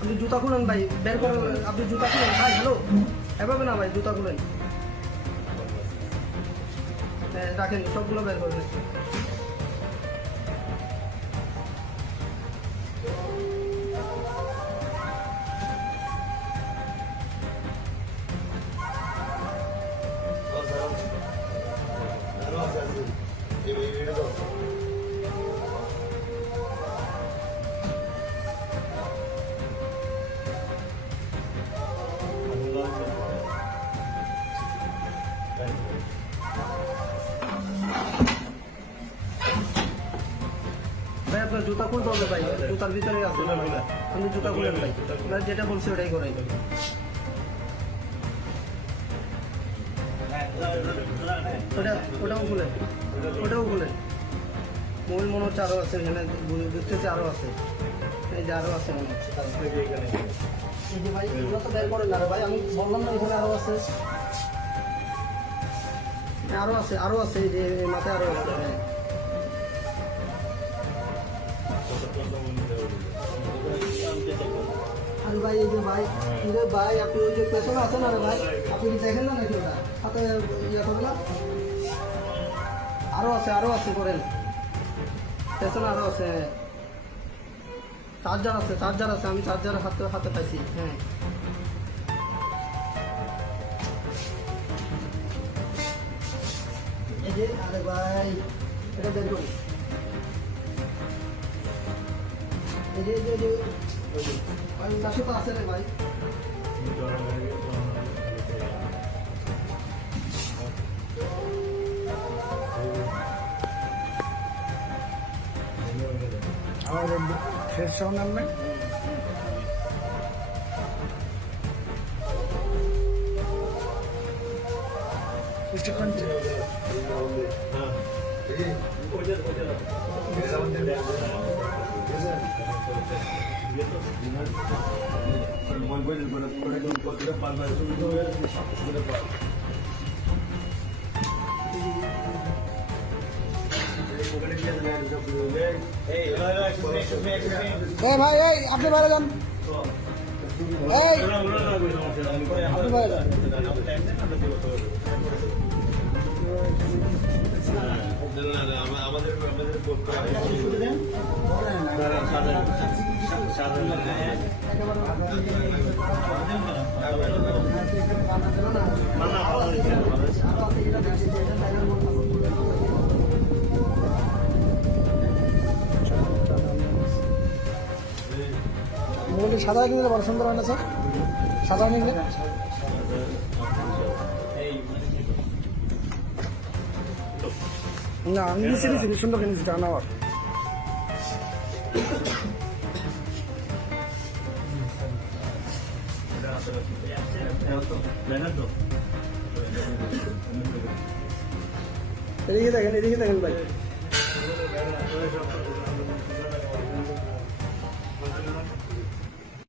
আপনি জুতা খুলেন ভাই, বের করেন, আপনি জুতা খুলেন ভাই। হ্যালো, এভাবে না ভাই, জুতা খুলেন, রাখেন, সবগুলো বের করবেন। ভাই আপনার জুতা খুলতে হবে ভাই, জুতার ভিতরে আছে, আপনি জুতা খুলেন ভাই, যেটা বলছি ওটাই করাই। ওটাও খুলেন, ওটাও খুলেন। মোবাইল মনে হচ্ছে আরও আছে, এখানে বুঝতেছে আরও আছে, এই যে আরও আছে মনে হচ্ছে। এই যে ভাই এগুলো তো বের করেন না ভাই, আমি বললাম না এখানে আরও আছে, আরও আছে, আরও আছে, এই যে মাথায় আরও আছে। আরে ভাই এই যে ভাই, ভাই আপনি ওই যে পেছনে আছেন না রে ভাই, আপনি কি দেখেন না নাকি ওটা হাতে ইয়ে করবে না? আরও আছে, আরও আছে, করেন, পেছনে আরও আছে, চার্জার আছে, চার্জার আছে, আমি চার্জার হাতে হাতে পাইছি। হ্যাঁ এই যে, আরে ভাই এটা দেখুন, এই যে এই যে কাছে তো আছে রে ভাই। আমাদের শেষ সন্ধান নেই ভাই, এই আপনি বাইরে যান, এই আপনি বাইরে যান। মোবাইল সাদা কিনলে বড় সুন্দর হয় না স্যার? সাদা নিলে না, আমি নিচে সুন্দর কিনেছি, কারণ আবার এদিকে দেখেন, এদিকে দেখেন ভাই।